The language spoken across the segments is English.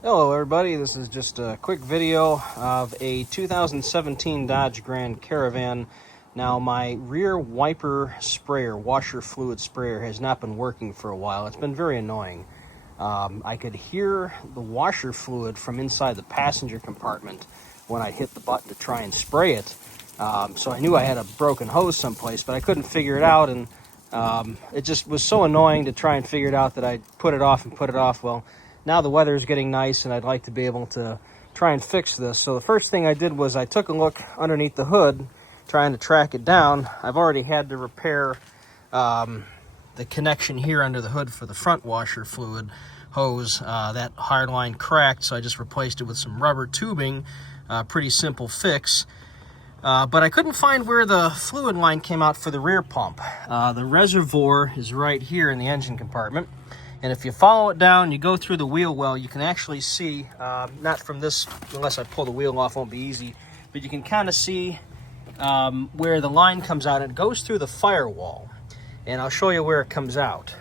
Hello everybody, this is just a quick video of a 2017 Dodge Grand Caravan. Now my rear wiper sprayer, washer fluid sprayer, has not been working for a while. It's been very annoying. I could hear the washer fluid from inside the passenger compartment when I hit the button to try and spray it. So I knew I had a broken hose someplace, but I couldn't figure it out, and it just was so annoying to try and figure it out that I put it off and put it off. Well, now the weather is getting nice and I'd like to be able to try and fix this. So the first thing I did was I took a look underneath the hood trying to track it down. I've already had to repair the connection here under the hood for the front washer fluid hose. That hard line cracked, so I just replaced it with some rubber tubing. Pretty simple fix. But I couldn't find where the fluid line came out for the rear pump. The reservoir is right here in the engine compartment. And if you follow it down, you go through the wheel well, you can actually see, not from this, unless I pull the wheel off, won't be easy, but you can kind of see where the line comes out. It goes through the firewall, and I'll show you where it comes out.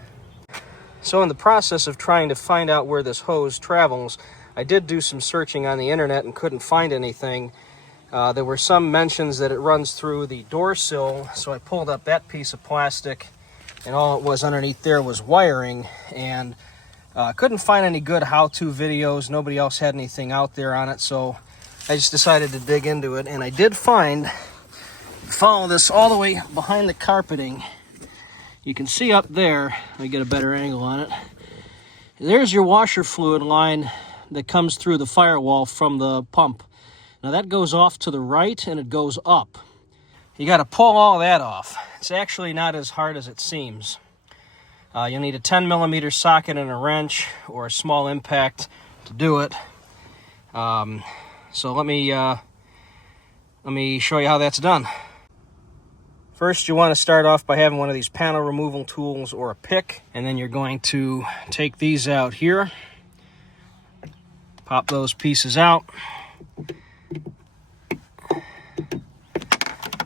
So in the process of trying to find out where this hose travels, I did do some searching on the internet and couldn't find anything. There were some mentions that it runs through the door sill, so I pulled up that piece of plastic, and all it was underneath there was wiring, and couldn't find any good how-to videos. Nobody else had anything out there on it, so I just decided to dig into it, and I did follow this all the way behind the carpeting. You can see up there, let me get a better angle on it. There's your washer fluid line that comes through the firewall from the pump. Now that goes off to the right and it goes up. You got to pull all that off. It's actually not as hard as it seems. You'll need a 10mm socket and a wrench or a small impact to do it. So let me show you how that's done. First, you want to start off by having one of these panel removal tools or a pick, and then you're going to take these out here, pop those pieces out.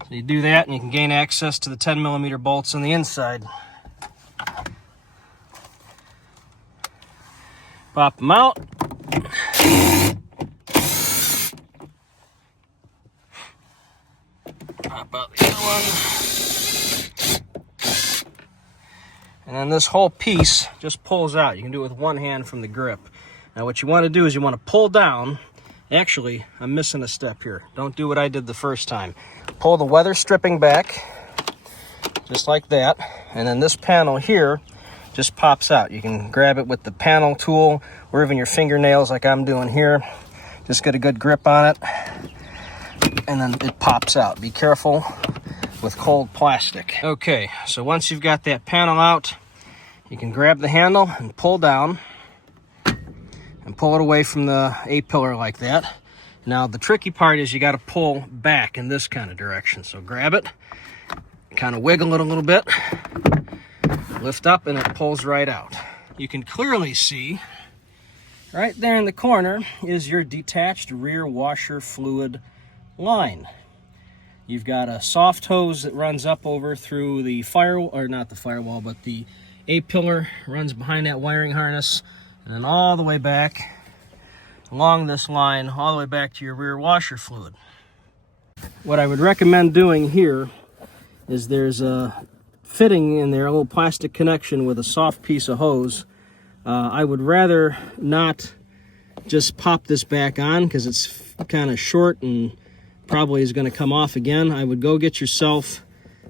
So you do that and you can gain access to the 10mm bolts on the inside. Pop them out. Pop out the other one. And then this whole piece just pulls out. You can do it with one hand from the grip. Now what you want to do is you want to pull down. Actually, I'm missing a step here. Don't do what I did the first time. Pull the weather stripping back, just like that. And then this panel here just pops out. You can grab it with the panel tool or even your fingernails like I'm doing here. Just get a good grip on it, and then it pops out. Be careful with cold plastic. Okay, so once you've got that panel out, you can grab the handle and pull down and pull it away from the A-pillar like that. Now the tricky part is you got to pull back in this kind of direction. So grab it, kind of wiggle it a little bit, lift up, and it pulls right out. You can clearly see right there in the corner is your detached rear washer fluid line. You've got a soft hose that runs up over through the firewall, or not the firewall, but the A-pillar runs behind that wiring harness, and then all the way back along this line, all the way back to your rear washer fluid. What I would recommend doing here is there's a fitting in there, a little plastic connection with a soft piece of hose. I would rather not just pop this back on because it's kind of short and probably is going to come off again. I would go get yourself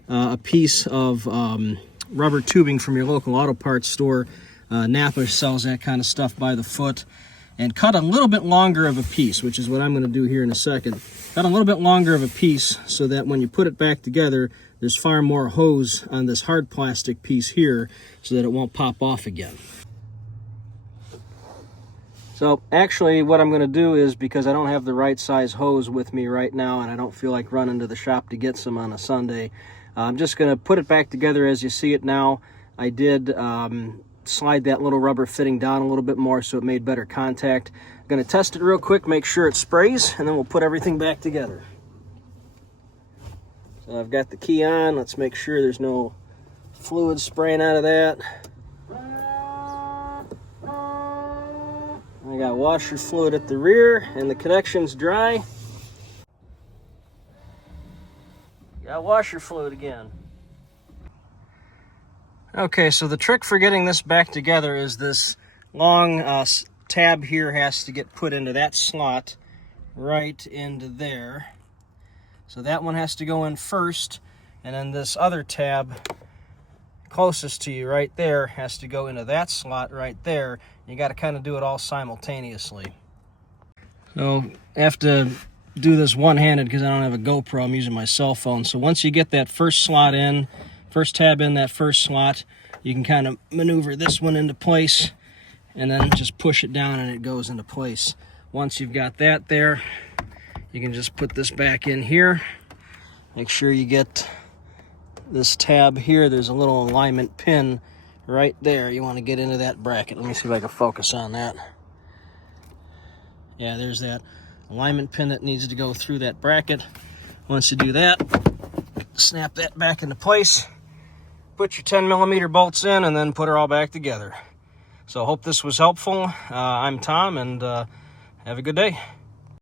a piece of rubber tubing from your local auto parts store. Napa sells that kind of stuff by the foot, and cut a little bit longer of a piece, which is what I'm going to do here in a second. Cut a little bit longer of a piece so that when you put it back together, there's far more hose on this hard plastic piece here so that it won't pop off again. So actually what I'm going to do is, because I don't have the right size hose with me right now and I don't feel like running to the shop to get some on a Sunday, I'm just going to put it back together as you see it now. I did slide that little rubber fitting down a little bit more so it made better contact. I'm going to test it real quick, make sure it sprays, and then we'll put everything back together. So I've got the key on. Let's make sure there's no fluid spraying out of that. I got washer fluid at the rear and the connection's dry. Got washer fluid again. Okay, so the trick for getting this back together is this long tab here has to get put into that slot right into there. So that one has to go in first, and then this other tab closest to you right there has to go into that slot right there. You got to kind of do it all simultaneously. So I have to do this one-handed because I don't have a GoPro. I'm using my cell phone. So once you get that first slot in, first tab in that first slot, you can kind of maneuver this one into place and then just push it down and it goes into place. Once you've got that there, you can just put this back in here. Make sure you get this tab here. There's a little alignment pin right there. You want to get into that bracket. Let me see if I can focus on that. Yeah, there's that alignment pin that needs to go through that bracket. Once you do that, snap that back into place. Put your 10mm bolts in and then put her all back together. So I hope this was helpful. I'm Tom, and have a good day.